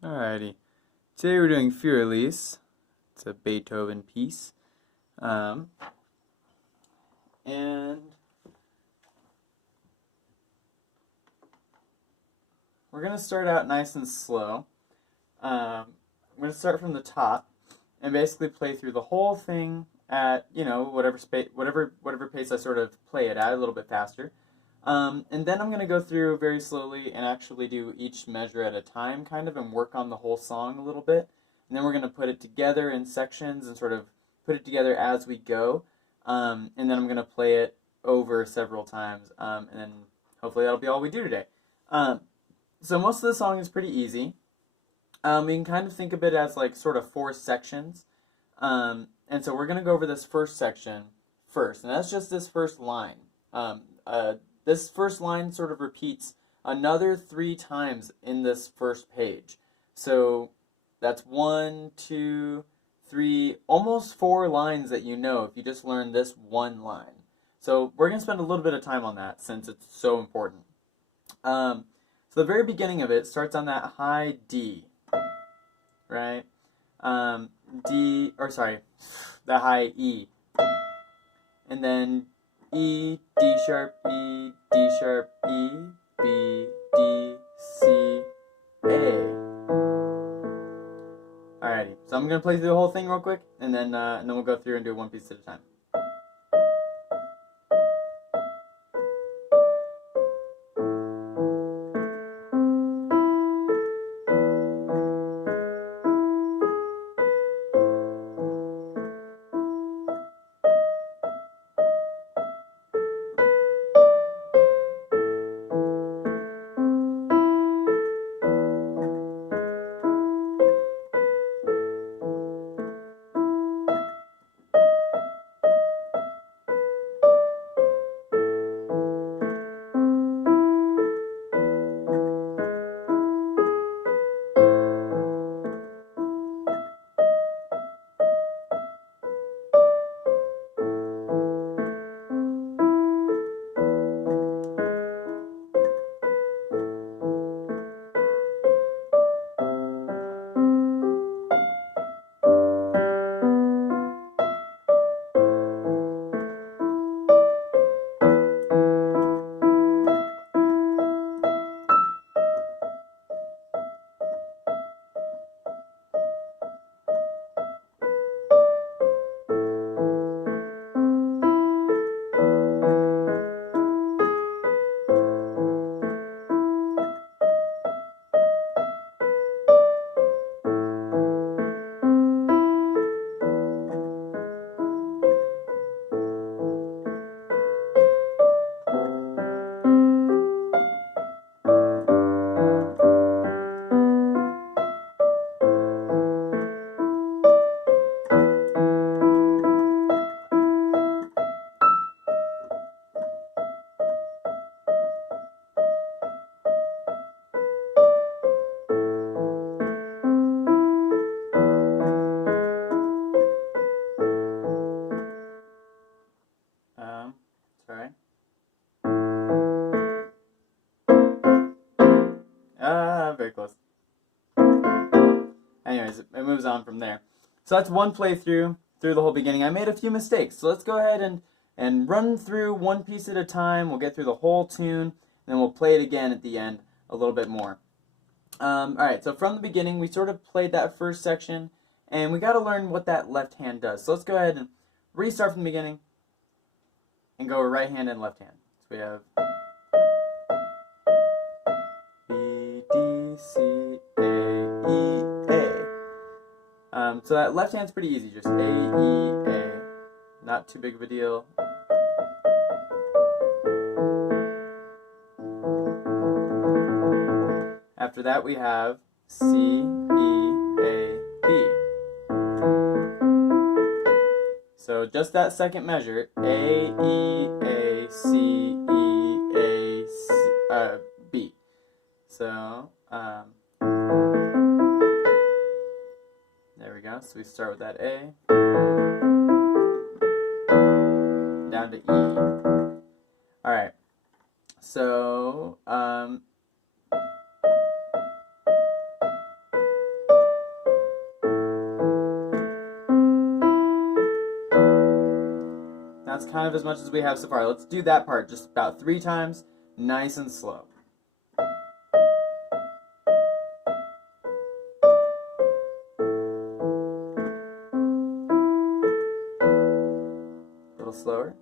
Alrighty. Today we're doing Für Elise. It's a Beethoven piece. Um, and we're going to start out nice and slow. I'm going to start from the top and basically play through the whole thing at, whatever pace I sort of play it at, a little bit faster. And then I'm going to go through very slowly and actually do each measure at a time, kind of, and work on the whole song a little bit. And then we're going to put it together in sections and sort of put it together as we go. And then I'm going to play it over several times. And then hopefully that'll be all we do today. So most of the song is pretty easy. You can kind of think of it as like sort of four sections. And so we're going to go over this first section first. And that's just this first line. This first line sort of repeats another 3 times in this first page. So that's 1, 2, 3, almost 4 lines that you know if you just learn this one line. So we're going to spend a little bit of time on that since it's so important. So the very beginning of it starts on that high D, right? The high E. And then E, D sharp, E, D sharp, E, B, D, C, A. Alrighty, so I'm gonna play through the whole thing real quick, and then we'll go through and do one piece at a time. Sorry. Very close. Anyways, it moves on from there. So that's one playthrough through the whole beginning. I made a few mistakes, so let's go ahead and run through one piece at a time. We'll get through the whole tune, and then we'll play it again at the end a little bit more. Alright, so from the beginning, we sort of played that first section, and we got to learn what that left hand does. So let's go ahead and restart from the beginning and go right hand and left hand. So we have B, D, C, A, E, A. So that left hand's pretty easy, just A, E, A. Not too big of a deal. After that we have C, E, A, B. So just that second measure, A, E, A, C, E, A, C, B. So, there we go. So we start with that A, down to E. Alright, so, that's kind of as much as we have so far. Let's do that part just about 3 times, nice and slow. A little slower.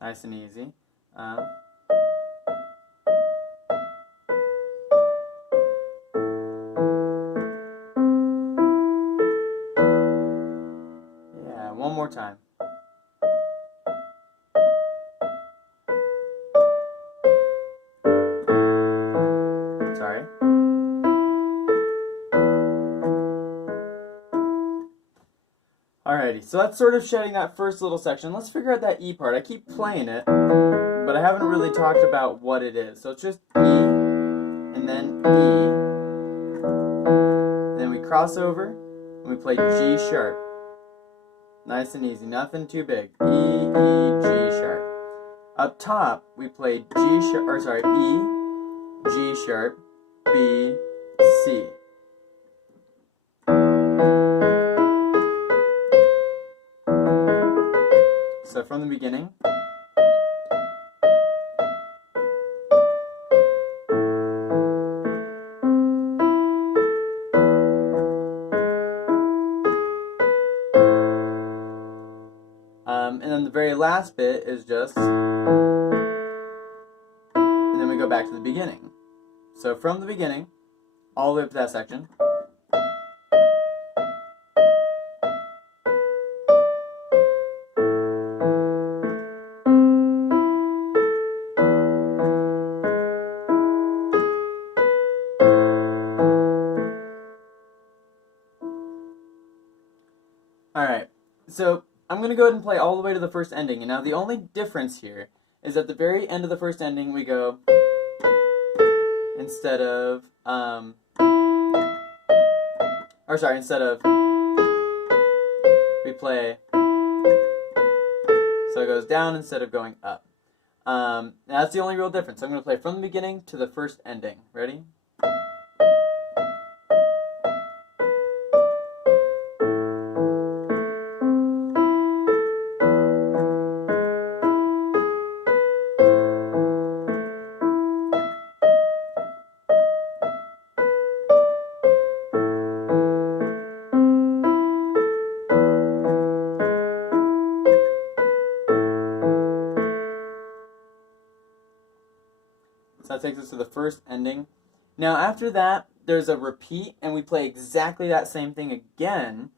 Nice and easy. Yeah, one more time. Sorry. Alrighty, so that's sort of shedding that first little section. Let's figure out that E part. I keep playing it, but I haven't really talked about what it is. So it's just E, and then E, and then we cross over, and we play G sharp. Nice and easy, nothing too big. E, E, G sharp. Up top, we play E, G sharp, B, C. So from the beginning, and then the very last bit is just, and then we go back to the beginning. So from the beginning, all the way up to that section. Alright, so I'm going to go ahead and play all the way to the first ending. And now the only difference here is at the very end of the first ending we go instead of, we play, so it goes down instead of going up. That's the only real difference. I'm going to play from the beginning to the first ending. Ready? So that takes us to the first ending. Now after that, there's a repeat, and we play exactly that same thing again,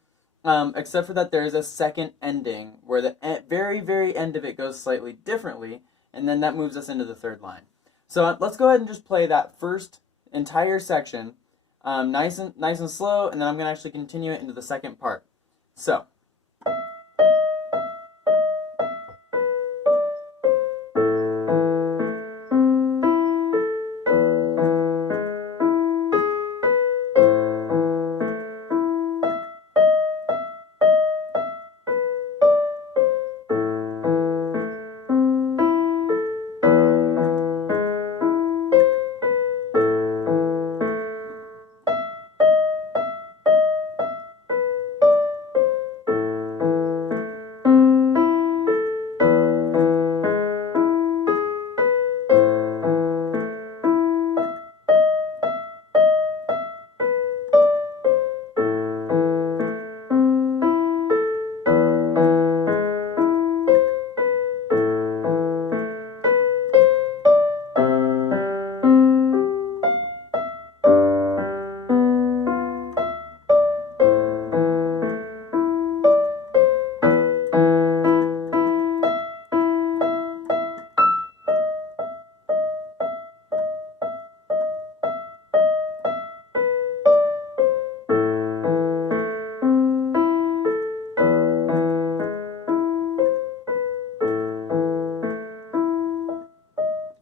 except for that there's a second ending, where the very, very end of it goes slightly differently, and then that moves us into the third line. So let's go ahead and just play that first entire section nice and slow, and then I'm going to actually continue it into the second part. So.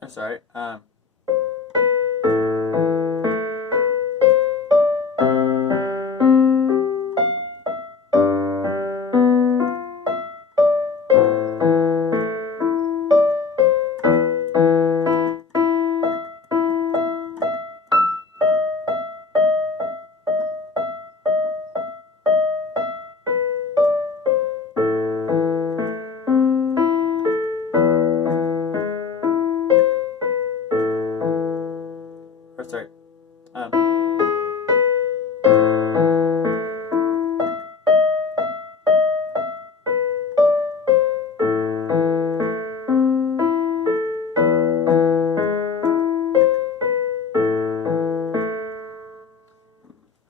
Sorry.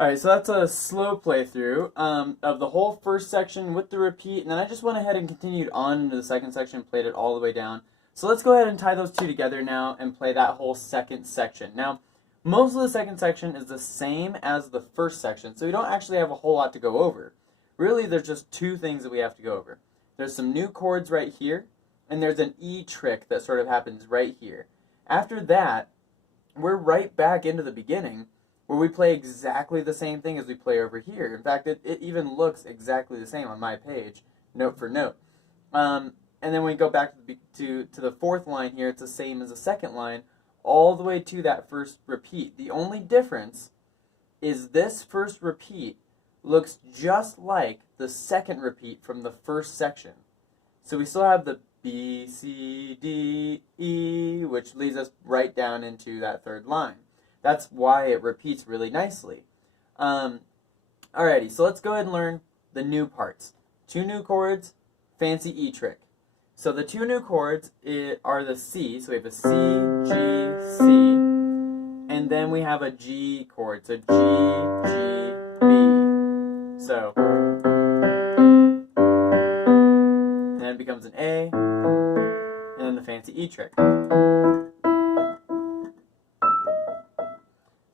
Alright, so that's a slow playthrough of the whole first section with the repeat, and then I just went ahead and continued on into the second section and played it all the way down. So let's go ahead and tie those two together now and play that whole second section. Now, most of the second section is the same as the first section, so we don't actually have a whole lot to go over. Really, there's just two things that we have to go over. There's some new chords right here, and there's an E trick that sort of happens right here. After that, we're right back into the beginning, where we play exactly the same thing as we play over here. In fact, it even looks exactly the same on my page, note for note. And then when we go back to the fourth line here, it's the same as the second line, all the way to that first repeat. The only difference is this first repeat looks just like the second repeat from the first section. So we still have the B, C, D, E, which leads us right down into that third line. That's why it repeats really nicely. Alrighty, so let's go ahead and learn the new parts. Two new chords, fancy E trick. So the two new chords are the C, so we have a C, G, C, and then we have a G chord, so G, G, B. So, and then it becomes an A, and then the fancy E trick.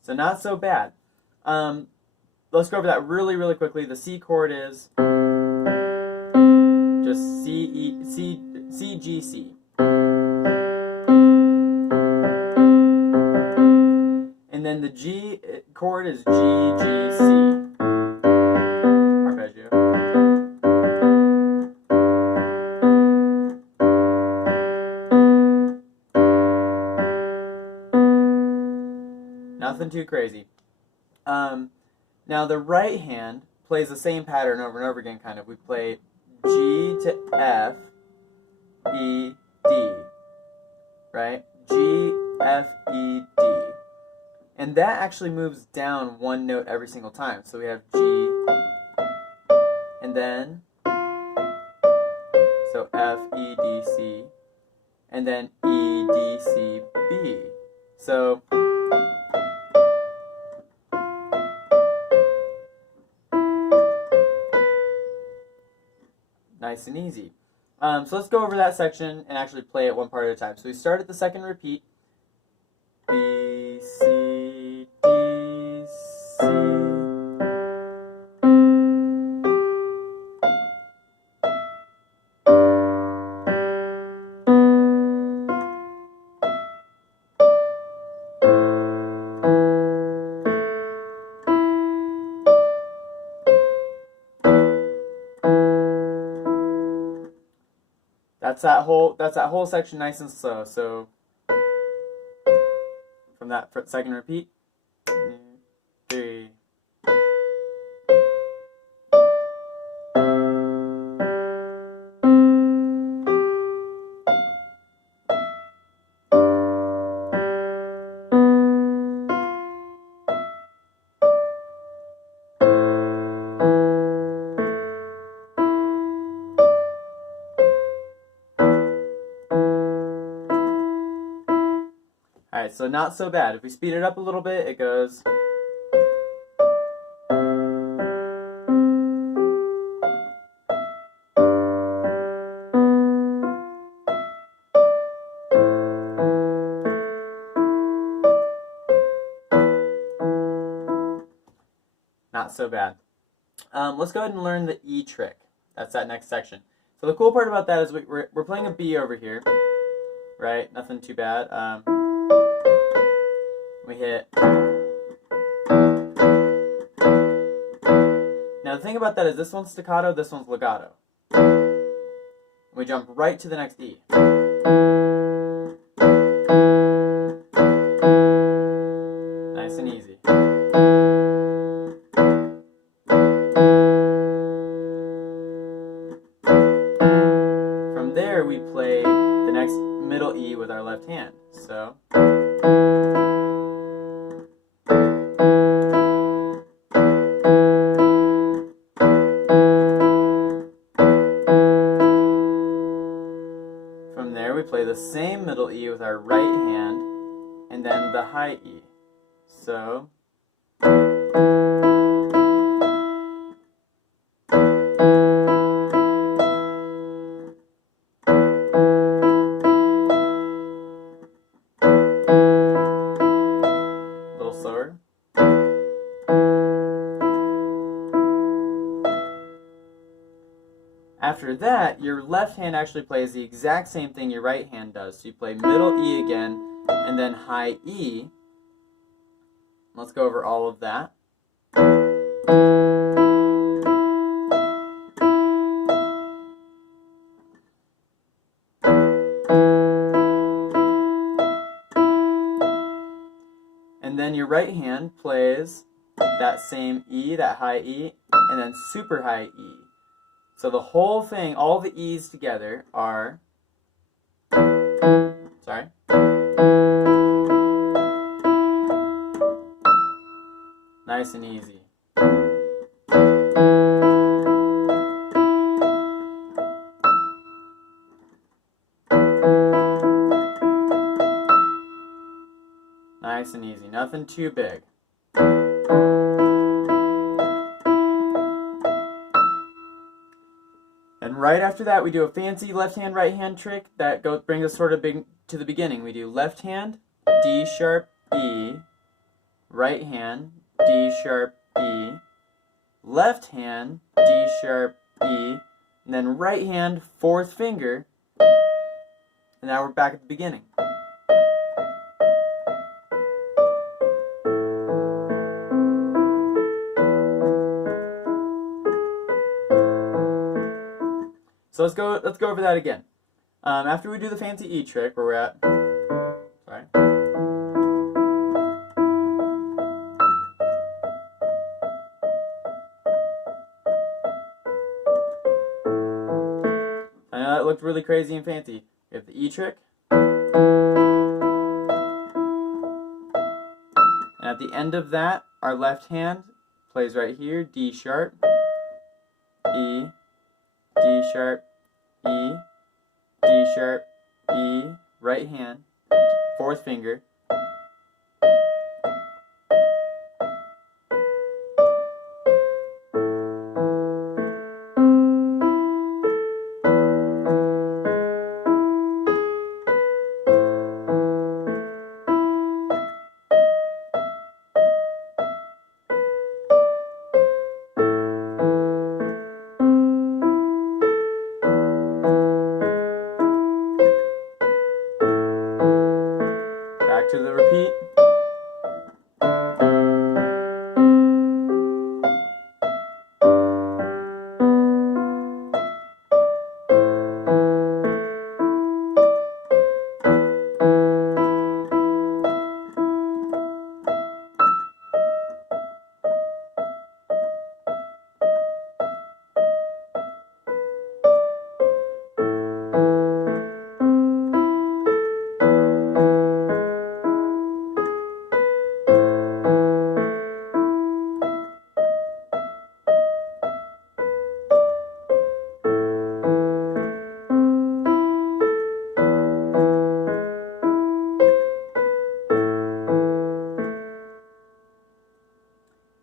So not so bad. Let's go over that really, really quickly. The C chord is just C, G, C. And then the G chord is G, G, C. Arpeggio. Nothing too crazy. Now the right hand plays the same pattern over and over again, kind of. We play G to F, E, D, right? G, F, E, D. And that actually moves down one note every single time. So we have G, and then, so F, E, D, C, and then E, D, C, B. So, nice and easy. So let's go over that section and actually play it one part at a time. So we start at the second repeat. B, C, D, C. That's that whole section nice and slow. So from that second repeat, 3. Alright, so not so bad. If we speed it up a little bit, it goes. Not so bad. Let's go ahead and learn the E trick. That's that next section. So the cool part about that is we're playing a B over here, right? Nothing too bad. We hit. Now the thing about that is this one's staccato, this one's legato. We jump right to the next E. Nice and easy. From there we play the next middle E with our left hand. So from there we play the same middle E with our right hand and then the high E. So After that, your left hand actually plays the exact same thing your right hand does. So you play middle E again, and then high E. Let's go over all of that. And then your right hand plays that same E, that high E, and then super high E. So the whole thing, all the E's together are, sorry, nice and easy. Nice and easy, nothing too big. And right after that, we do a fancy left hand, right hand trick that brings us sort of to the beginning. We do left hand, D sharp, E, right hand, D sharp, E, left hand, D sharp, E, and then right hand, fourth finger, and now we're back at the beginning. So let's go over that again. After we do the fancy E trick, where we're at, sorry. I know that looked really crazy and fancy. We have the E trick. And at the end of that, our left hand plays right here, D sharp, E, D sharp, E, D sharp, E, right hand, fourth finger. Back to the repeat.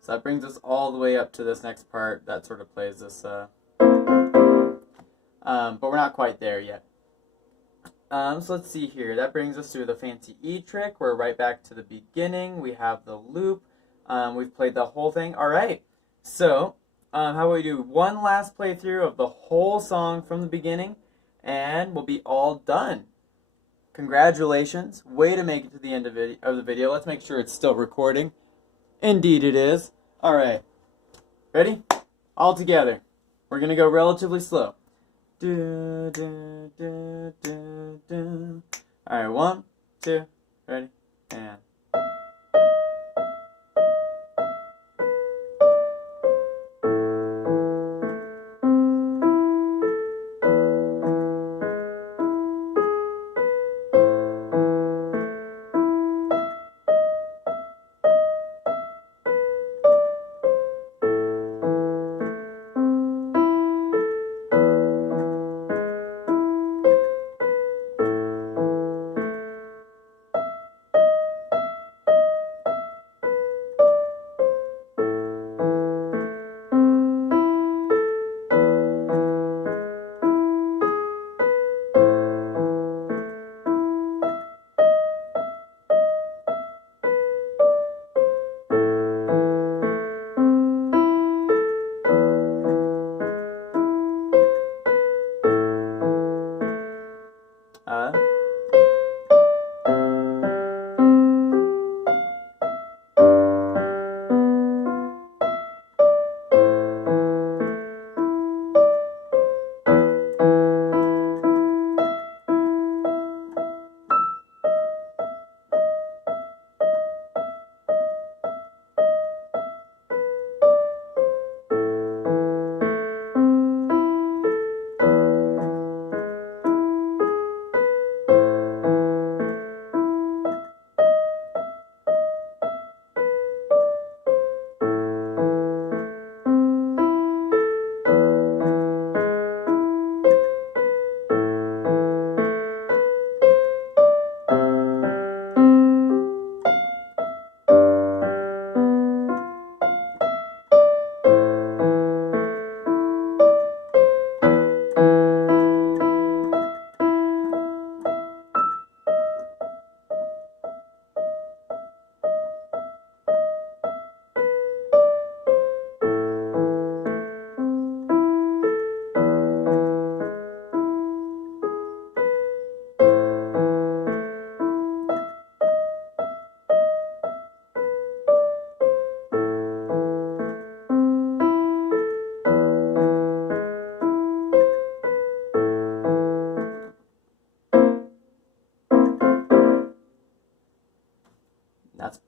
So that brings us all the way up to this next part that sort of plays this, but we're not quite there yet. So let's see here. That brings us to the fancy E trick. We're right back to the beginning. We have the loop. We've played the whole thing. All right. So how about we do one last playthrough of the whole song from the beginning, and we'll be all done. Congratulations. Way to make it to the end of the video. Let's make sure it's still recording. Indeed it is. All right. Ready? All together. We're going to go relatively slow. Do, do, do, do, do. All right, 1, 2, ready, and.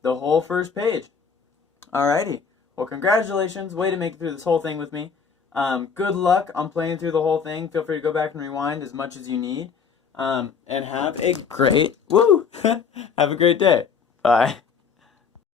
the whole first page. Alrighty. Well, congratulations. Way to make it through this whole thing with me. Good luck on playing through the whole thing. Feel free to go back and rewind as much as you need. And have a great, have a great day. Bye.